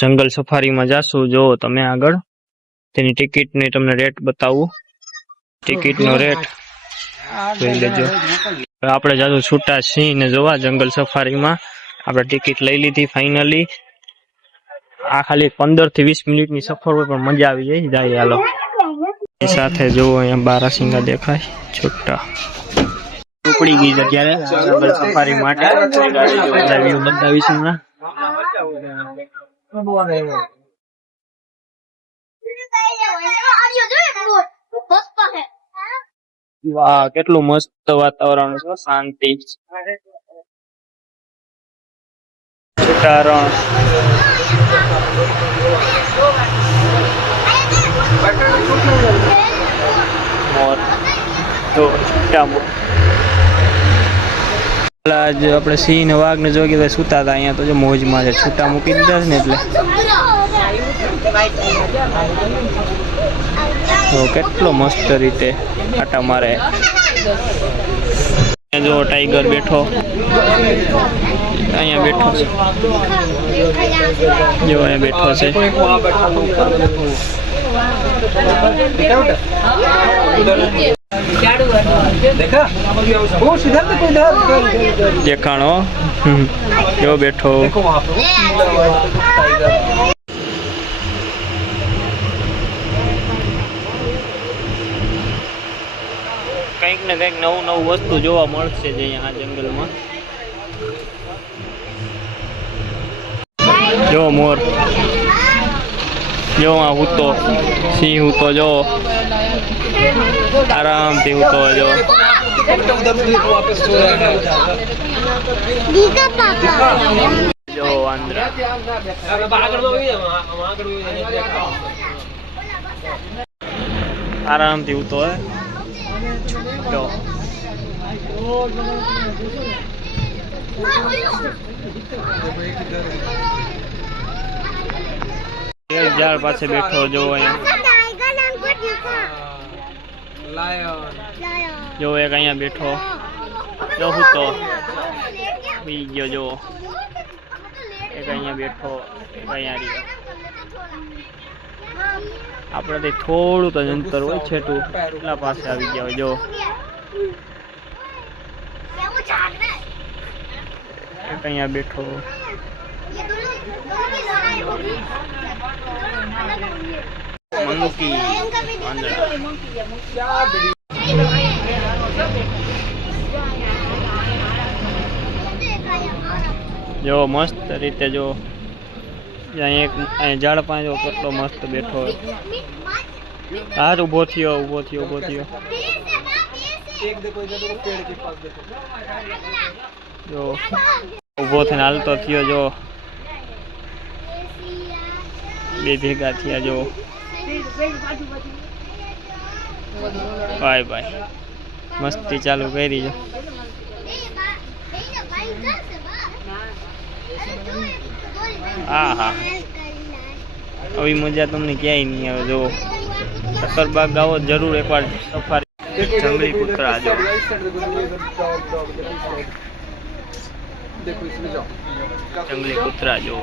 જંગલ સફારીમાં જાશું જો તમે આગળ. તેની ટિકિટની તમને રેટ બતાવું. ટિકિટનો રેટ જોઈ લેજો. આપણે જાજુ છૂટા સિંહ ને જોવા જંગલ સફારીમાં. આપણે ટિકિટ લઈ લીધી ફાઇનલી આ ખાલી પંદરથી વીસ મિનિટની સફર હોય પણ મજા આવી જાય. જાય હાલો. સાથે જોવો અહીંયા બારાસિંગા દેખાય. છૂટા. ઉપડી ગઈ છે અત્યારે જંગલ સફારી માટે બધા વ્યૂ બતાવીશું હમણાં વાહ કેટલું મસ્ત વાતાવરણ છે શાંતિ. છૂટારણ મોર. તો છૂટા મોર? પેલા જ આપણે સિંહ વાઘ ને જોઈ ગયા સૂતા હતા અહીંયા તો જો મોજમાં છે, છૂટા મૂકી દીધા ને એટલે. તો કેટલો મસ્ત રીતે આટા મારે. જો ટાઈગર બેઠો. અહીંયા બેઠો છે. જો અહીંયા બેઠો છે. દેખાણો. જો બેઠો. કંઈક ને કંઈક નવું નવું વસ્તુ જોવા મળશે જે અહીંયા જંગલમાં. જો મોર. જો આ હુતો. સિંહ હુતો જો. આરામથી ઉતો જો. જો અંદર આરામથી ઉતો હે. જો. ઝાડ પાસે બેઠો જોવો અહીંયા. જો એક અહીંયા બેઠો. જો હું તો. બી ગયો, જો. એક અહીંયા બેઠો, એક અહીંયા રહ્યો. આપણાથી થોડું તો અંતર હોય છેટું. એટલા પાસે આવી ગયા જો. એક અહીંયા બેઠો. monkey on the. જો મસ્ત રીતે જો અહીંયા એક અહીંયા ઝાડ પાસે જો કેટલો મસ્ત બેઠો હાથ ઊભો થયો ઊભો થયો ઊભો થયો જો ઊભો થઈને હાલતો થયો જો બે ભેગા થયા જો बाय बाय मस्ती चालू करी जो अभी मज़ा तुमने क्या ही नहीं है जो शक्कर बाग गाओ ज़रूर एक बार सफारी जंगली कुत्ता आ जाओ जंगली कुत्ता आ जाओ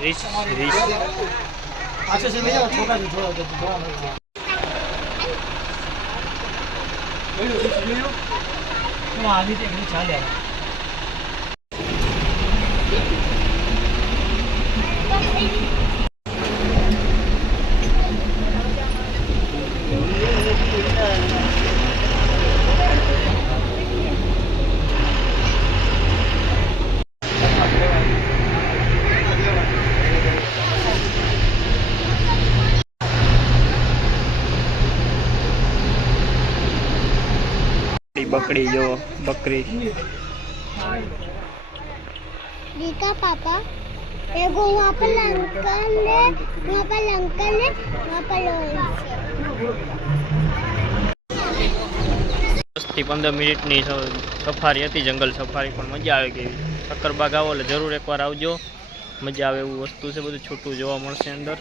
રીસ રીસ પાછો છે મેરા છોકરા છે થોડા થોડા મેં આની તે ઘણી ચાલ્યા બકરી જો બકરી देखा पापा देखो वहाँ पर अंकल है वहाँ पर अंकल है वहाँ पर लॉरेंस है દસથી પંદર મિનિટની સ- સફારી હતી જંગલ સફારી પણ મજા આવે ગઈ સક્કરબાગ આવો એટલે જરૂર એકવાર આવજો મજા આવે એવું વસ્તુ છે બધું છૂટું જોવા મળશે અંદર